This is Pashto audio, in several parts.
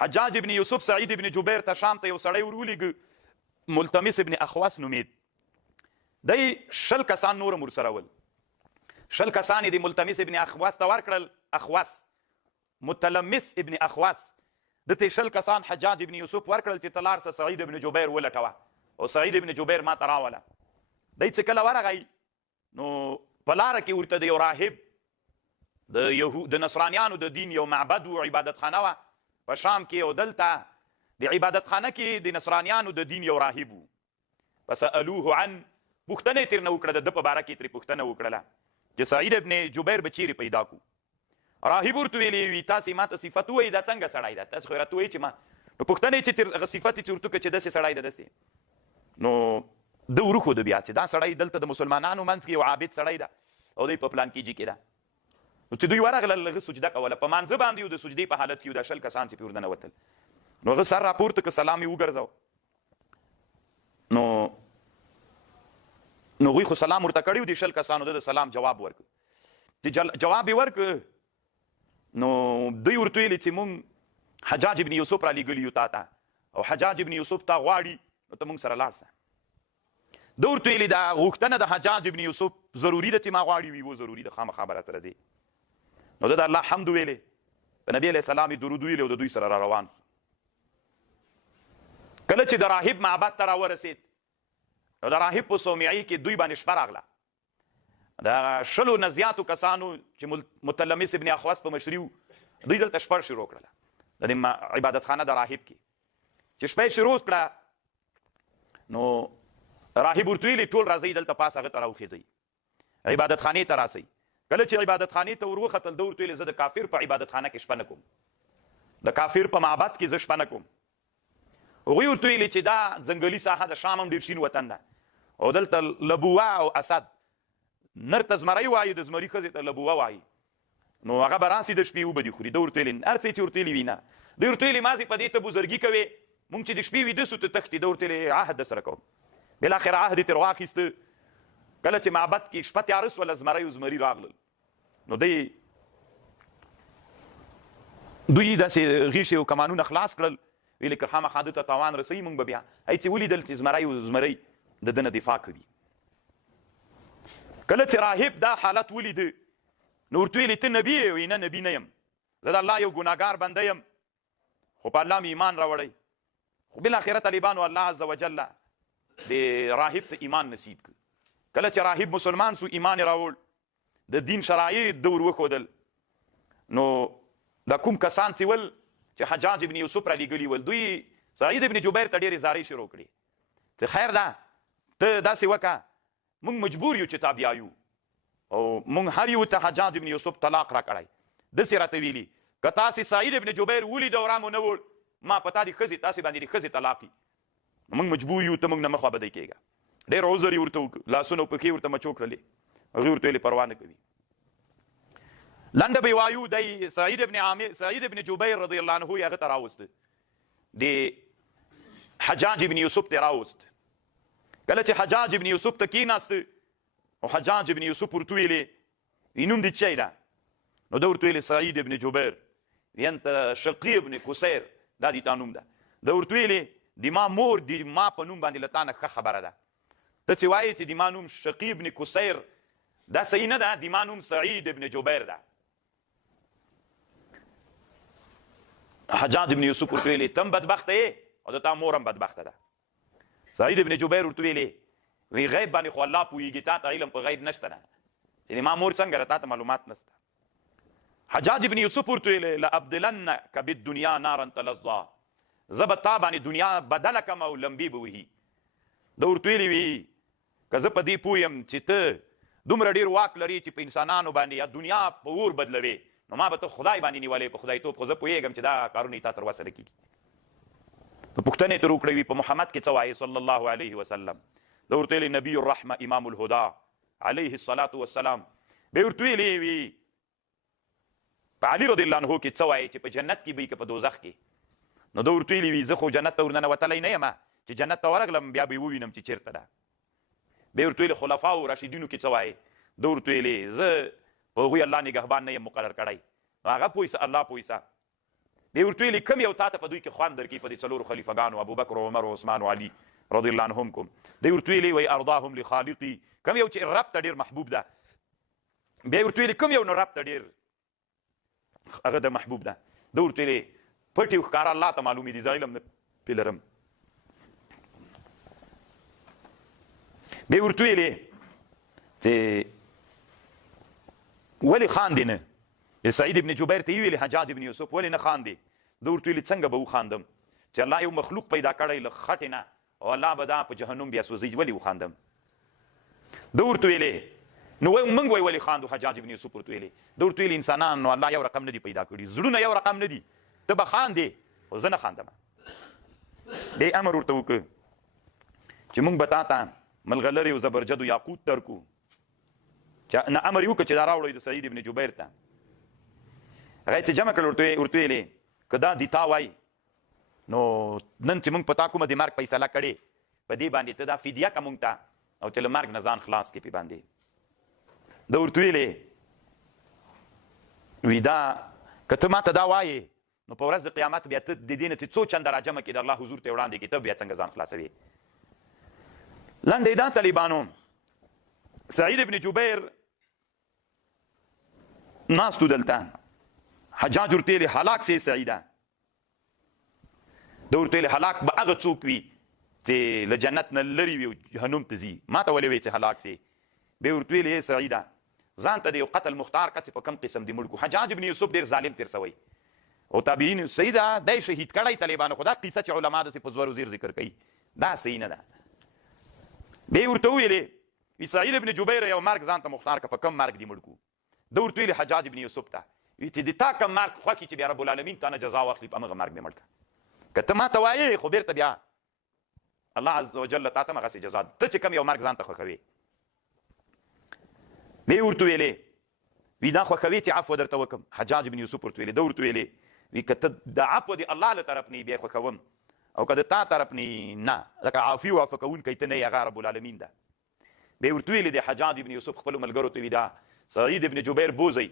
حجاج ابن یوسف سعید ابن جبیر ته شام ته یو سړی ورولېږه ملتمس ابن اخواس نومید. دی 100 کسان نور هم ورسره ول. 100 کسان یې د ملتمس ابن اخواس ته ورکړل. اخواس متلمس ابن اخواس د ته 100 کسان حجاج ابن یوسف ورکړل چې ته لاړ سه سعید ابن جبیر ولټوه او سعید ابن جبیر ما ته راوله. دی چې کله ورغی نو په لاره کې ورته د یو راهب د نصرانیانو د دین یو معبد و عبادتخانه وه په شام کې او دلته د عبادتخانه کې د نصرانیانو د دین یو راهب و. فسألوه عن پوښتنه یې ترنه وکړه د ده په باره کې ترې پوښتنه وکړله چې سعید ابن جبیر به چیرې پیدا کړو. راهب ورته ویلې وي تاسې ما ته صفت ووایي دا څنګه سړی ده تاسې خو یې راته وایي چې ما نو پوښتنه یې چې هغه صفت یې چې ورته وکړه چې داسې سړی ده داسې نو ده وروښوده بیا چې دا سړی دلته د مسلمانانو منځ کې یو عابد سړی ده او دی په پلان کیجي کې ده. نو چې دوی ورغلل هغه سجده کوله په مانځه باندې و د سجدې په حالت کې و دا 100 کسان چې پرې ورننوتل نو هغه سر راپورته که سلام یې وګرځاو نو هغوی خو سلام ورته کړی و دې 100 کسانو د سلام جواب ورکړ. چې جواب یې ورکړ نو دوی ورته ویلې چې مونږ حجاج ابن یوسف را لېږلي یو تا ته او حجاج ابن یوسف تا غواړي نو ته مونږ سره لاړ سه. ده ورته ویلې دا غوښتنه د حجاج ابن یوسف ضروري ده چې ما غواړي وي و ضروري ده خامخا به راسره ځې. نو ده د الله حمد ویلې په نبي علیه السلام یې درود ویلې او د دوی سره را روان سو. کله چې د راهب معبد ته راورسېد نو د راهب په صومعي کې دوی باندې شپه راغله. د 100 نه زیاتو کسانو چې متلمس ابن اخواس په مشري دوی دلته شپه شروع کړله د دې عبادتخانه د راهب کې چې شپه یې شروع کړه نو راهب ورته ویلې ټول راځئ دلته پاس هغه ته راوخېځئ عبادتخانې ته راسئ. کله چې عبادتخانې ته ور وختل ده ورته ویلې زه د کافر په عبادتخانه کې شپه نه کوم د کافر په معبد کې زه شپه نه کوم. هغوی ورته ویلې چې دا ځنګلي ساحه د شام هم ډېر شین وطن ده او دلته لبوه او اسد نر ته زمری وایي د زمري ښځې ته لبوه وایي نو هغه به راسي د شپې وبه دي خوري. ده ورته ویلې هر څه چې ورته ویلې وي نه دوی ورته ویلې مازې په دې ته بزرګي کوې مونږ چې د شپې ویده سو ته تښتې. ده ورته ویلې عهد درسره کوم. بالاخره عهد یې ترې واخیسته. کله چې معبد کې شپه تیاره سوله زمری و زمري راغلل نو دوی داسې غیښې او کمانونه خلاص کړل ویلې که خامخا ده ته تاوان رسوي مونږ به بیا هی چې ولیدل چې زمری و زمری د ده نه دفاع کوي. کله چې راهب دا حالت ولیده نو ورته ویلې ته نبي یې؟ وایي نه نبي نه یم زه د الله یو ګناهګار بنده یم خو په الله مې ایمان راوړی. خو بالاخره طالبانو الله عز وجل د راهب ته ایمان نصیب کړ. کله چې راهب مسلمان سو ایمان یې راوړ د دین شرایط د ور وښودل نو دا کوم کسان چې ول چې حجاج ابن یوسف را لېږلي ول دوی سعید ابن جبیر ته ډېرې زارۍ شروع کړې چې خیر ده ته داسې وکړه مونږ مجبور یو چې تا بیا یو او مونږ هر یو ته حجاج ابن یوسف طلاق را کړی. داسې راته ویلي که تاسې سعید ابن جبیر ولید او رامو نه وړ ما په تا د ښځې تاسې باندې د ښځې طلاق وي مونږ مجبور یو ته مونږ نه مخوا بدی کېږه. ډېر عذر یې ورته وکړو لاسونه او پښې ورته مچو کړلې هغې ورته ویلې پروا نه کوي. لنډه به وایو دی سعید ابن جبیر رضی الله عنه یې هغه ته راوسته د حجاج ابن یوسف ته راوست. کله چې حجاج ابن یوسف ته کېناسته او حجاج ابن یوسف ورته ویلې نوم دې څه ده نو ده ورته ویلې سعید ابن جبیر انت شقي ابن کسیر دا دې تا نوم ده. ده ورته ویلې د ما مور د ما په نوم باندې له تا نه ښه خبره ده ته چې وایې چې د ما نوم شقي ابن کسیر دا صحیح نه ده د ما نوم سعید ابن جبیر ده. حجاج ابن یوسف ورته ویلې ته هم بدبخته یې او د تا مور هم بدبخته ده. سعید ابن جبیر ورته ویلې وی غیب باندې خو الله پوهېږي تا ته علم په غیب نشته نه چې د ما مور څنګه ده تا ته معلومات نشته. حجاج ابن یوسف ورته ویلې لابدلنک بالدنیا نارا تلظا زه به تا باندې دنیا بدله کړم او لمبې به وهي. ده ورته ویلې وي که زه په دې پوه یم چې ته دومره ډېر واک لري چې په انسانانو باندې یا دنیا په اور بدلوې نو ما به ته خدای باندې نیولې په خدایتوب خو زه پوهېږم چې دا کارونه یې تا تر وسه نه کېږي. په پوښتنې ترې وکړې وي په محمد کې څه وایي صلی الله علیه وسلم. ده ورته ویلې نبي الرحمه امام الهدا علیه الصلاة والسلام. به ورته ویلې وي په علي رضی الله عنه کې څه وایي چې په جنت کې به یې که په دوزخ کې. نو ده ورته ویلې وي زه خو جنت ته ورننوتلی نه یم چې جنت ته ورغلم بیا به یې ووینم چې چېرته ده. به ورته ویلې خلفاو راشدینو کې څه وایي. ده ورته ویلې زه په هغوی الله نګهبان نه یم مقرر کړی نو هغه پوه شه الله پوه شه بیا ورته ویلې کوم یو تا ته په دوی کې خوند درکوي په دې څلورو خلیفګانو ابوبکر و عمر و عثمان و علي رضی الله عنهم کوم دی ورته ویلې وایي ارضاهم لخالقي کوم یو چې رب ته ډېر محبوب ده بیا ورته ویلې کوم یو نو رب ته ډېر هغه د محبوب ده ده ورته ویلې پټې ښکاره الله ته معلومې دي زه علم نه پې لرم بیا ورته ویلې چې ولې خاندې نه سعید ابن جبیر ته یې ویلې حجاج ابن یوسف ولې نه خاندې ده ورته ویلې څنګه به وخاندم چې الله یو مخلوق پیدا کړی له خټې نه او الله به دا په جهنم بیا سوځي ولې وخاندم ده ورته ویلې نو موږ وایي ولې خاندو حجاج ابن یوسف ورته ویلې ده ورته ویلې انسانان نو الله یو رقم نه دي پیدا کړي زړونه یو رقم نه دي ته به خاندې خو زه نه خاندم دی امر ورته وکړه چې موږ به تا ته ملغلرې او زبرجد و یاقوت درکو نه امر یې وکړه چې دا راوړئ د سعید ابن جبیر ته هغه چې جمع کړل ورته ویلې که دا دي تا وایي نو نن چې موږ په تا کومه د مرګ فیصله کړې په دې باندې ته دا فدیه که موږ ته او چې له مرګ نه ځان خلاص کړې پې باندې ده ورته ویلې وي دا که ته ما ته دا وایې نو په ورځ د قیامت بیا ته د دې نه چې څو چنده راجمع کړي د الله حضور ته وړاندې کړي ته بیا څنګه ځان خلاصوي لنډې دا طالبانو سعید ابن جبیر ناستو دلته حجاج ورته ویلې هلاک سي سعیده ده ورته ویلې هلاک به هغه څوک وي چې له جنت نه لرې وي او جهنم ته ځي ما ته ولې وایي چې هلاک سي بیا ورته ویلې سعیده ځان ته د یو قتل مختار کس په کم قسم دې مړ کړو حجاج ابن یوسف ډېر ظالم تېر سوی او تابعین سیده دی شهید کړی طالبانو خو دا قصه چې علما داسې په زور و زیر ذکر کوي دا صحیح نه ده بیا یې ورته ویلې سعید ابن جبیر یو مرګ ځان ته مختار که په کم مرګ دې مړ کړو ده ورته ویلې حجاج ابن یوسف ته چې د تا کم مرګ خوښ چې بیا رب العالمین تا نه جزا واخلي په همغه مرګ مې مړ کړه که ته ما ته وایې خو بېرته بیا الله عز وجل تا ته همغسې جزا ته چې کم یو مرګ ځان ته خوښوې بیا یې ورته ویلې وي دا خوښوې چې عفو درته وکړم حجاج بن یوسف ورته ویلې ده ورته ویلې وي که ته د عفو د الله له طرف نه بیا خوښوم او که د تا طرف نه نه لکه عافي و عفو کوونکی ته نه یې هغه رب العالمین ده بیا یې ورته ویلې د حجاج بن یوسف خپلو ملګرو ته وي دا سعید ابن جبیر بوځئ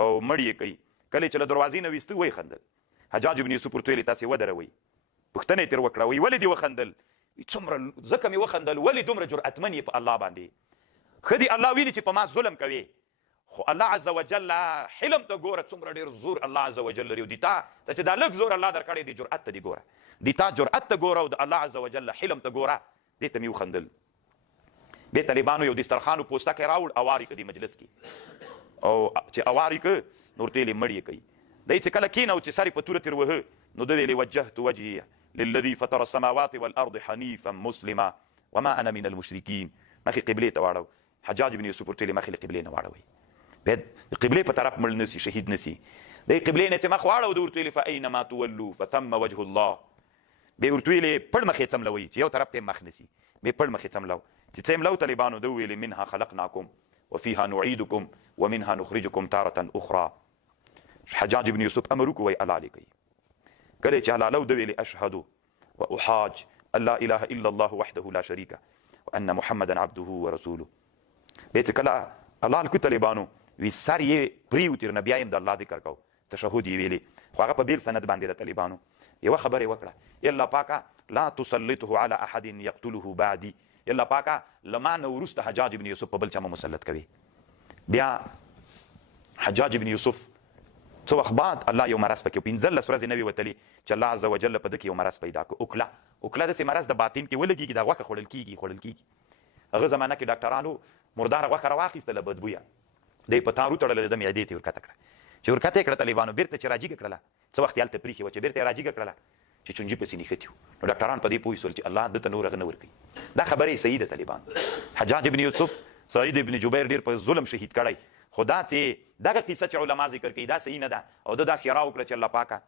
او مړ یې کوي کله چې له دروازې نه ویسته ویې خندل حجاج بن یوسف ورته ویلې تاسې ودروئ پوښتنه یې ترې وکړه وایي ولې دې وخندل څومره ځکه مې وخندل ولې دومره جرأتمن یې په الله باندې ښه دي الله ویلي چې په ما ظلم کوي خو الله عز وجل حلم ته ګوره څومره ډېر زور الله عز وجل لري او دي تا ته چې دا لږ زور الله درکړی دی جرأت ته دي ګوره دي تا جرأت ته ګوره او د الله عز وجل حلم ته ګوره دې ته مې وخندل بیا طالبانو یو دسترخوان پوستکی راوړ اوار یې که دې مجلس کې او چې اوار یې که نو ورته ویلې مړ یې کوي دی چې کله کېنه او چې سر یې په توره تېر وهه نو ده ویلې وجهت وجهي للذي فطر السماوات والارض حنيفا مسلما وما انا من المشركين مخې قبلې ته واړو حجاج بن یوسف ورته ویلې مخې له قبلې نه واړوئ بیا د قبلې په طرف مړ نسي شهید نسي دی قبلې نه چې مخ واړو ده ورته ویلې فاینما تولوا فتم وجه الله بیا ورته ویلې پړ مخې څملوئ چې یو طرف ته یې مخ نسي بیا پړ مخې څملو چې څملو طالبانو ده ویلې منها خلقناکم وفيها نعيدكم ومنها نخرجكم تارة أخرى حجاج بن یوسف امر وکړو وایي حلالې کوي کله چې حلالو ده ویلې اشهد واحاج ان لا اله الا الله وحده لا شريك وان محمدا عبده ورسوله بیا چې کله حلال کړو طالبانو وی سر یې پرېوتېر نه بیا یې د الله ذکر کو تشهد یې ویلې خو هغه په بېل سند باندې د طالبانو یوه خبره یې وکړه الله پاکه لا تسلطه على احد يقتله بعدي الله پاکه له ما نه وروسته حجاج بن یوسف په بل چا مه مسلط کوي بیا حجاج بن یوسف څو وخت بعد الله یو مرض پکې 15 ورځې نه وي وتلي چې الله عز وجل په ده کې یو مرض پیدا کړو اوکله داسې مرض د باطن کې ولګېږي دا غوښه خوړل کېږي هغه زمانه کې ډاکټرانو مرداره غوښه راواخیستله بدبویه دی په تارو تړله د معدې ته یې ورکته کړه چې ورکته یې کړه طالبانو بېرته چې راجیګه کړله څه وخت یې هلته پرېښې وه چې بېرته یې راجیګه کړله چې چونجي پسې نښتي وو نو ډاکټران په دې پوه شول چې الله ده ته نور هغه نه ورکوي دا خبره یې صحیح ده طالبان حجاج ابن یوسف سعید ابن جبیر ډېر په ظلم شهید کړی خو دا چې دغه قصه چې علما ذکر کوي دا صحیح نه ده او ده دا خیرا وکړه چې الله پاکه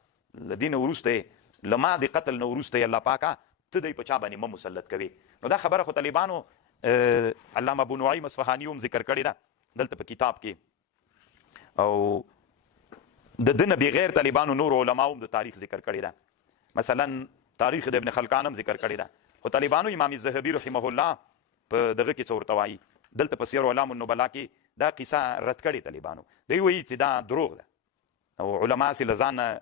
له دې نه وروسته له ما د قتل نه وروسته الله پاکه ته دی په چا باندې مه مسلط کوي نو دا خبره خو طالبانو علامه ابو نعیم اصفهاني هم ذکر کړې ده دلته په کتاب کې او د ده نه بغیر طالبانو نور علماو هم د تاریخ ذکر کړې ده مثلا تاریخ د ابن خلکان هم ذکر کړې ده خو طالبانو امام ذهبي رحمه الله په دغه کې څه ورته وایي دلته په سیر علام النبلا کې دا قصه رد کړې طالبانو دوی وایي چې دا دروغ ده او علما سې له ځانه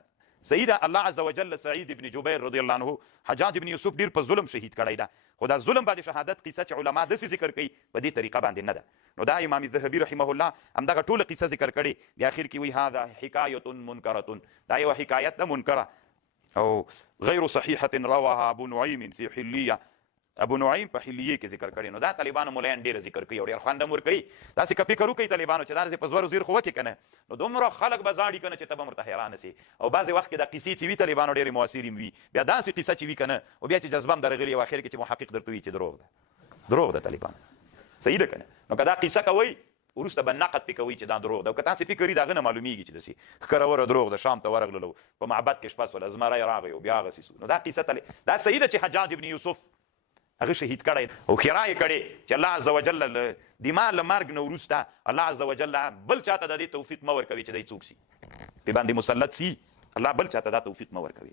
صحیح ده الله عز وجل سعید ابن جبیر رضی الله عنه حجاج ابن یوسف ډیر په ظلم شهید کړی ده خو دا ظلم باندې شهادت قصه چې علما داسې ذکر کوي په دې طریقه باندې نه ده نو دا امام ذهبي رحمه الله همدغه ټوله قصه ذکر کړي د اخر کې وی هذا حکایه منکره دا یو حکایت ده منکره او غیر صحیحه رواها ابو نعیم فی حلیه ابو نعیم په حلیه کې ذکر کړي نو دا طالبانو مولایان ډیر ذکر کوي او ډیر خوند مور کوي دا څه کپی کرو کوي طالبانو چې دا په زور زیر خو وکي کنه نو دومره خلک بزاړي کنه چې تبه مرته حیران سي او بعضی وخت کې د قصې چې وی طالبانو ډیر موثرین وي بیا دا سي قصه چې وی کنه او بیا چې جذبم درغلي او اخر کې چې محقق درته وي چې دروغ ده طالبان صحیح ده کنه نو کدا قصه کوي ورسته به نقد پکوي چې دا دروغ ده او که تاسو فکر دا غنه معلومیږي چې دسی خکروره دروغ ده شام ته ورغللو په معبد کې شپه ول ازمره راغی او بیا غسیسو نو دا قصه دا صحیح ده چې حجاج ابن یوسف هغه شهید کړی او خیرای کړي چې الله عز وجل دما له مرګ نه وروسته الله عز وجل بل چاته د دې توفیق مور کوي چې دای څوک سي په باندې مسلط سي الله بل چاته دا توفیق مور کوي